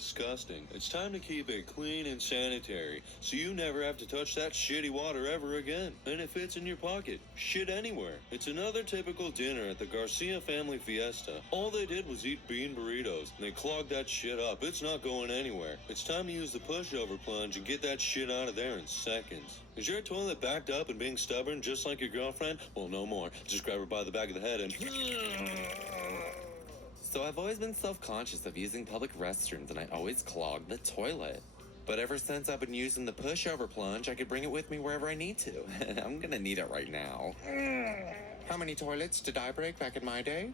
disgusting. It's time to keep it clean and sanitary, so you never have to touch that shitty water ever again. And it fits in your pocket. Shit anywhere. It's another typical dinner at the Garcia family fiesta. All they did was eat bean burritos, and they clogged that shit up. It's not going anywhere. It's time to use the pushover plunge and get that shit out of there in seconds. Is your toilet backed up and being stubborn just like your girlfriend? Well, no more. Just grab her by the back of the head and... So I've always been self-conscious of using public restrooms, and I always clog the toilet. But ever since I've been using the pushover plunge, I could bring it with me wherever I need to. I'm gonna need it right now. How many toilets did I break back in my day?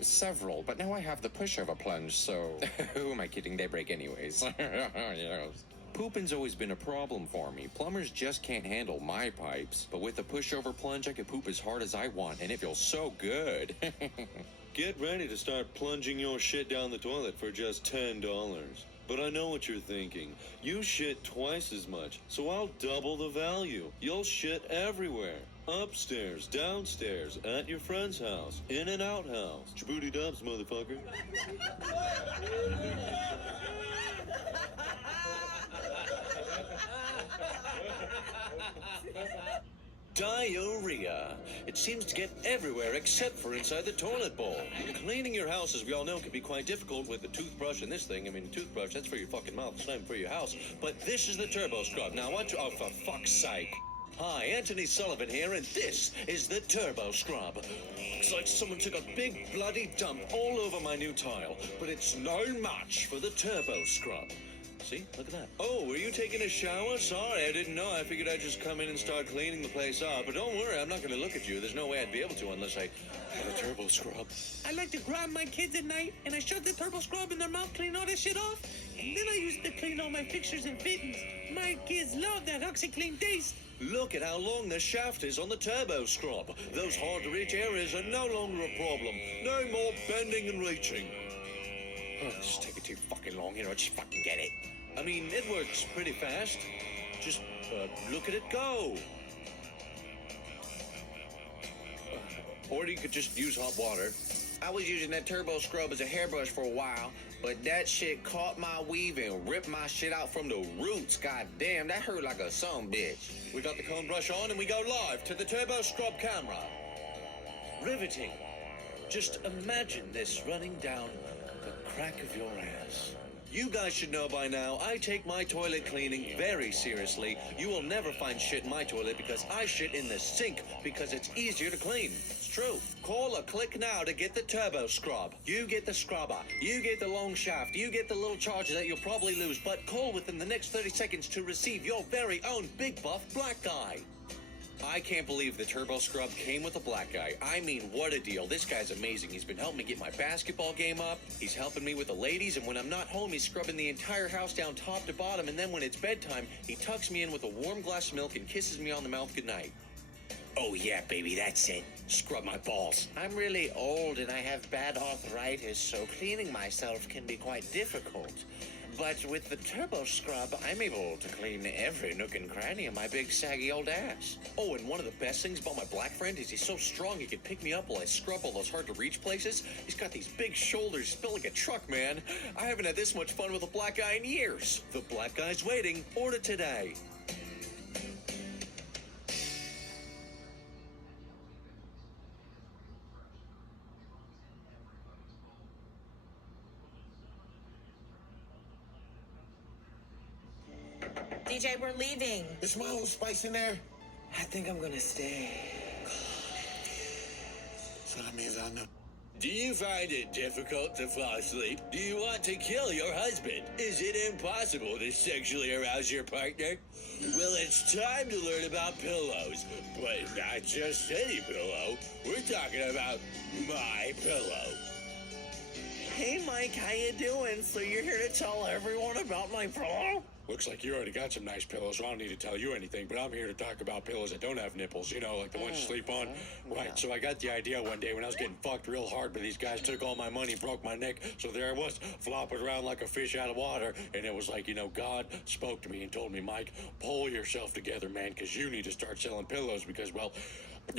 Several, but now I have the pushover plunge, so... Who am I kidding? They break anyways. Yes. Pooping's always been a problem for me. Plumbers just can't handle my pipes. But with the pushover plunge, I can poop as hard as I want, and it feels so good. Get ready to start plunging your shit down the toilet for just $10. But I know what you're thinking. You shit twice as much, so I'll double the value. You'll shit everywhere. Upstairs, downstairs, at your friend's house, in and out house. Djibouti dubs, motherfucker. Diarrhea. It seems to get everywhere except for inside the toilet bowl. Cleaning your house, as we all know, can be quite difficult with the toothbrush and this thing. I mean, toothbrush, that's for your fucking mouth. It's not even for your house. But this is the Turbo Scrub. Now, oh, for fuck's sake. Hi, Anthony Sullivan here, and this is the Turbo Scrub. Looks like someone took a big bloody dump all over my new tile, but it's no match for the Turbo Scrub. See? Look at that. Oh, were you taking a shower? Sorry, I didn't know. I figured I'd just come in and start cleaning the place up. But don't worry, I'm not going to look at you. There's no way I'd be able to unless I have a Turbo Scrub. I like to grab my kids at night, and I shove the Turbo Scrub in their mouth, clean all this shit off, and then I use it to clean all my fixtures and fittings. My kids love that OxyClean taste. Look at how long the shaft is on the Turbo Scrub. Those hard-to-reach areas are no longer a problem. No more bending and reaching. Oh, this is taking too fucking long here. I just fucking get it. I mean, it works pretty fast. Just look at it go. Or you could just use hot water. I was using that Turbo Scrub as a hairbrush for a while, but that shit caught my weave and ripped my shit out from the roots. God damn, that hurt like a son bitch. We got the cone brush on and we go live to the Turbo Scrub camera. Riveting. Just imagine this running down the crack of your ass. You guys should know by now, I take my toilet cleaning very seriously. You will never find shit in my toilet because I shit in the sink because it's easier to clean. It's true. Call or click now to get the Turbo Scrub. You get the scrubber. You get the long shaft. You get the little charger that you'll probably lose. But call within the next 30 seconds to receive your very own big buff black guy. I can't believe the Turbo Scrub came with a black guy. I mean, what a deal. This guy's amazing. He's been helping me get my basketball game up. He's helping me with the ladies, and when I'm not home, he's scrubbing the entire house down top to bottom, and then when it's bedtime, he tucks me in with a warm glass of milk and kisses me on the mouth goodnight. Oh yeah, baby, that's it. Scrub my balls. I'm really old and I have bad arthritis, so cleaning myself can be quite difficult. But with the Turbo Scrub, I'm able to clean every nook and cranny of my big saggy old ass. Oh, and one of the best things about my black friend is he's so strong he can pick me up while I scrub all those hard-to-reach places. He's got these big shoulders. He's built like a truck, man. I haven't had this much fun with a black guy in years. The black guy's waiting. Order today. DJ, we're leaving. Is my old spice in there? I think I'm gonna stay. So that means I know. Do you find it difficult to fall asleep? Do you want to kill your husband? Is it impossible to sexually arouse your partner? Well, it's time to learn about pillows. But not just any pillow. We're talking about My Pillow. Hey, Mike, how you doing? So you're here to tell everyone about my pillow? Looks like you already got some nice pillows, so I don't need to tell you anything, but I'm here to talk about pillows that don't have nipples, you know, like the ones you sleep on. Right, so I got the idea one day when I was getting fucked real hard, but these guys took all my money, broke my neck, so there I was, flopping around like a fish out of water, and it was like, you know, God spoke to me and told me, Mike, pull yourself together, man, because you need to start selling pillows, because, well,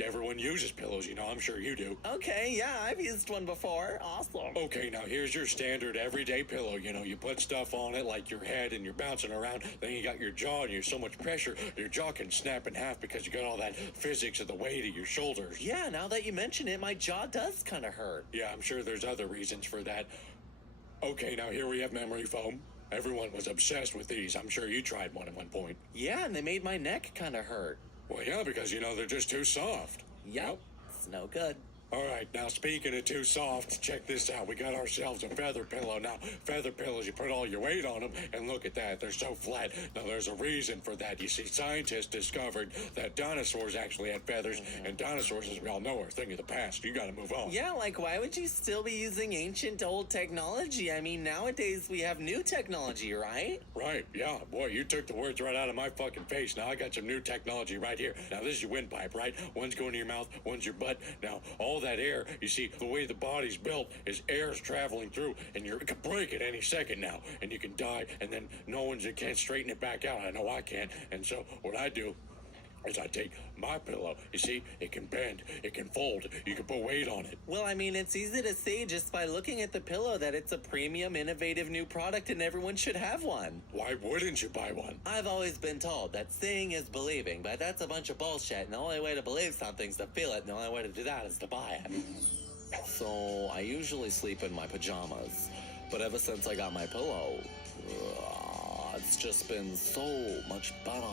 Everyone uses pillows, I'm sure you do. Okay, yeah, I've used one before. Awesome. Okay, now here's your standard everyday pillow. You put stuff on it like your head and you're bouncing around. Then you got your jaw and you're so much pressure, your jaw can snap in half because you got all that physics of the weight of your shoulders. Yeah, now that you mention it, my jaw does kind of hurt. Yeah, I'm sure there's other reasons for that. Okay, now here we have memory foam. Everyone was obsessed with these. I'm sure you tried one at one point. Yeah, and they made my neck kind of hurt. Well, yeah, because, they're just too soft. Yep, it's no good. All right, now speaking of too soft, check this out. We got ourselves a feather pillow. Now, feather pillows, you put all your weight on them, and look at that. They're so flat. Now, there's a reason for that. You see, scientists discovered that dinosaurs actually had feathers, and dinosaurs, as we all know, are a thing of the past. You got to move on. Yeah, like, why would you still be using ancient old technology? I mean, nowadays we have new technology, right? Right, yeah. Boy, you took the words right out of my fucking face. Now, I got some new technology right here. Now, this is your windpipe, right? One's going to your mouth, one's your butt. Now, all that air, you see, the way the body's built is air's traveling through, and you can break it any second now, and you can die, and then no one can't straighten it back out. I know I can't. And so what I do is I take my pillow. You see, it can bend, it can fold, you can put weight on it. Well, I mean, it's easy to see just by looking at the pillow that it's a premium, innovative new product and everyone should have one. Why wouldn't you buy one? I've always been told that seeing is believing, but that's a bunch of bullshit, and the only way to believe something's to feel it, and the only way to do that is to buy it. So, I usually sleep in my pajamas, but ever since I got my pillow, it's just been so much better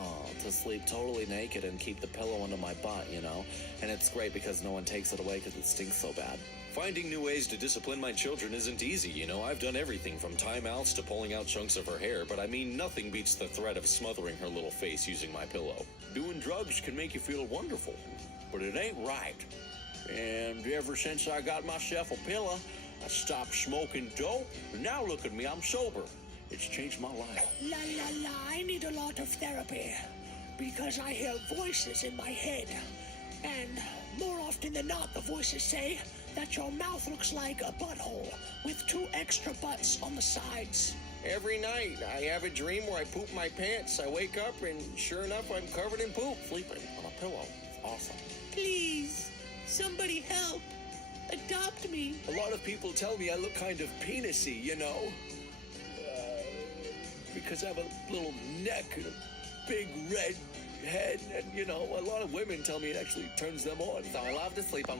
to sleep totally naked and keep the pillow under my butt, And it's great because no one takes it away because it stinks so bad. Finding new ways to discipline my children isn't easy, I've done everything from timeouts to pulling out chunks of her hair, but I mean, nothing beats the threat of smothering her little face using my pillow. Doing drugs can make you feel wonderful, but it ain't right. And ever since I got myself a pillow, I stopped smoking dope, and now look at me, I'm sober. It's changed my life. La la la, I need a lot of therapy because I hear voices in my head. And more often than not, the voices say that your mouth looks like a butthole with 2 extra butts on the sides. Every night, I have a dream where I poop my pants. I wake up, and sure enough, I'm covered in poop, sleeping on a pillow. It's awesome. Please, somebody help. Adopt me. A lot of people tell me I look kind of penisy, because I have a little neck and a big red head, and, a lot of women tell me it actually turns them on. So I love to sleep on